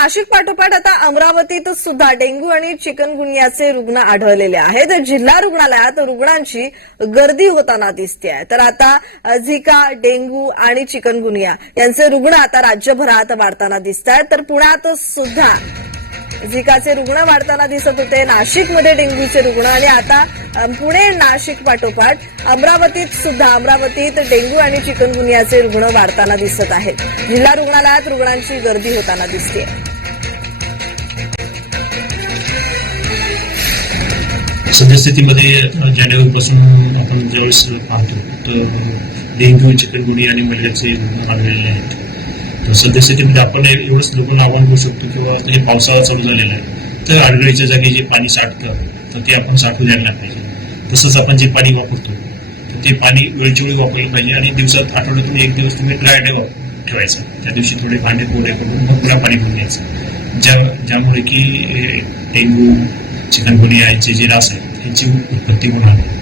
नाशिक पाठोपाठ आता अमरावतीत सुद्धा डेंग्यू आणि चिकनगुनियाचे रुग्ण आढळलेले आहेत. जिल्हा रुग्णालयात रुग्णांची गर्दी होताना दिसते आहे तर आता झिका डेंग्यू आणि चिकनगुनिया यांचे रुग्ण आता राज्यभरात वाढताना दिसत आहेत तर पुण्यात सुद्धा झिकाचे रुग्ण वाढताना दिसत होते. नाशिकमध्ये डेंग्यूचे रुग्ण आणि आता पुणे नाशिक पाठोपाठ अमरावतीत सुद्धा अमरावतीत डेंग्यू आणि चिकनगुनियाचे रुग्ण वाढताना दिसत आहेत. जिल्हा रुग्णालयात रुग्णांची गर्दी होताना दिसते सद्यस्थितीमध्ये अ, जानेवारीपासून आपण ज्यावेळेस पाहतो तर डेंग्यू चिकनगुनिया आणि मलेरियाचे रुग्ण वाढलेले आहेत. तर सद्यस्थितीमध्ये आपण एवढंच लोकांना आव्हान करू शकतो किंवा हे पावसाळा चालू झालेला आहे. तर आडगळीच्या जागी जे पाणी साठतं तर ते आपण साठवू द्यायला पाहिजे. तसंच आपण जे पाणी वापरतो तर ते पाणी वेळची वेळी वापरलं पाहिजे आणि दिवसात आठवड्यातून एक दिवस तुम्ही ड्राय डे ठेवायचा. त्या दिवशी थोडे भांडे कोरडे करून मग पुन्हा पाणी घेऊन घ्यायचं ज्या ज्यामुळे की डेंग्यू चिकनगुनियाचे जे रास आहेत ह्याची उत्पत्ती होणार नाही.